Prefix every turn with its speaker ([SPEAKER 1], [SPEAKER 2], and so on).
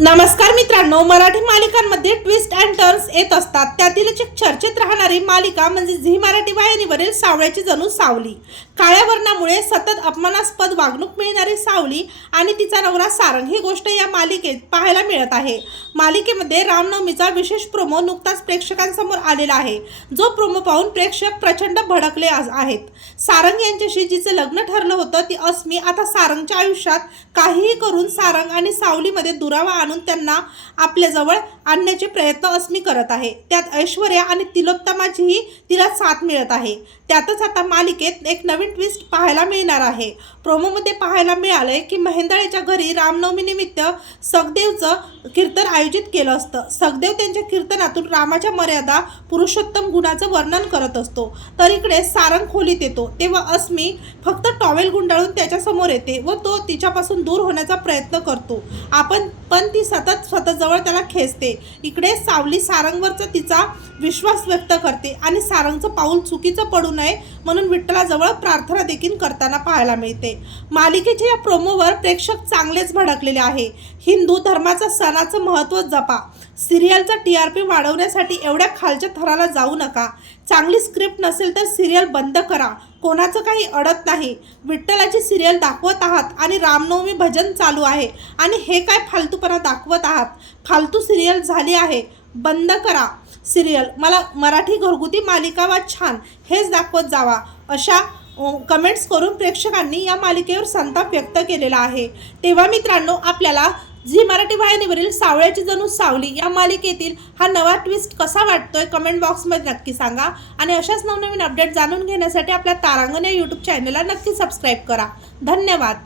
[SPEAKER 1] नमस्कार मित्रांनो मराठी मालिकांमध्ये ट्विस्ट अँड टर्न्स येत असतात. त्यातील चर्चेत राहणारी मालिका म्हणजे झी मराठी वाहिनीवरील सावळ्याची जणू सावली. काळ्या वर्णामुळे सतत अपमानास्पद वागणूक मिळणारी सावली आणि तिचा नवरा सारंग ही गोष्ट या मालिकेत पाहायला मिळत आहे. मालिकेमध्ये रामनवमीचा विशेष प्रोमो नुकताच प्रेक्षकांसमोर आलेला आहे. जो प्रोमो पाहून प्रेक्षक प्रचंड भडकले आज- आहेत. सारंग यांच्याशी जिचं लग्न ठरलं होतं ती अस्मी आता सारंगच्या आयुष्यात काहीही करून सारंग आणि सावलीमध्ये दुरावा आणून त्यांना आपल्याजवळ आणण्याचे प्रयत्न अस्मी करत आहे. त्यात ऐश्वर्या आणि तिलोत्तमाचीही तिला साथ मिळत आहे. त्यातच आता मालिकेत एक नवीन ट्विस्ट पाहायला मिळणार आहे. प्रोमोमध्ये पाहायला मिळालंय की महेंदळेच्या घरी रामनवमीनिमित्त सखदेवचं कीर्तन आयोजित केलं असतं. सखदेव त्यांच्या कीर्तनातून रामाच्या मर्यादा पुरुषोत्तम गुणाचं वर्णन करत असतो. तर इकडे सारंग खोलीत येतो. तेव्हा अस्मी फक्त टॉवेल गुंडाळून त्याच्यासमोर येते व तो तिच्यापासून दूर होण्याचा प्रयत्न करतो. आपण पण ती सतत स्वतःजवळ त्याला खेचते. इकडे सावली सारंगवरचा तिचा विश्वास व्यक्त करते आणि सारंगचं पाऊल चुकीचं पडू नये म्हणून विठ्ठलाजवळ प्रार्थना देखील करताना पाहायला मिळते. मालिकेच्या या प्रोमोवर प्रेक्षक चांगलेच भडकलेले आहे. हिंदू धर्माचा सणाचं महत्त्व जपा. सिरियलचा टी आर पी वाढवण्यासाठी एवढ्या खालच्या थराला जाऊ नका. चांगली स्क्रिप्ट नसेल तर सिरियल बंद करा. कोणाचं काही अडत नाही. विठ्ठलाची सिरियल दाखवत आहात आणि रामनवमी भजन चालू आहे आणि हे काय फालतूपणा दाखवत आहात. फालतू सिरियल झाली आहे. बंद करा. सिरियल. मला मराठी घरगुती मालिका वा छान. हेच दाखवत जावा. अशा कमेंट्स करून प्रेक्षकांनी या मालिकेवर संताप व्यक्त केलेला आहे. तेव्हा मित्रांनो आपल्याला झी मराठी वाहिनीवरील सावळ्याची जणू सावली या मालिकेतील हा नवा ट्विस्ट कसा वाटतोय कमेंट बॉक्समध्ये नक्की सांगा. आणि अशाच नवनवीन अपडेट जाणून घेण्यासाठी आपल्या तारांगण या यूट्यूब चॅनलला नक्की सबस्क्राईब करा. धन्यवाद.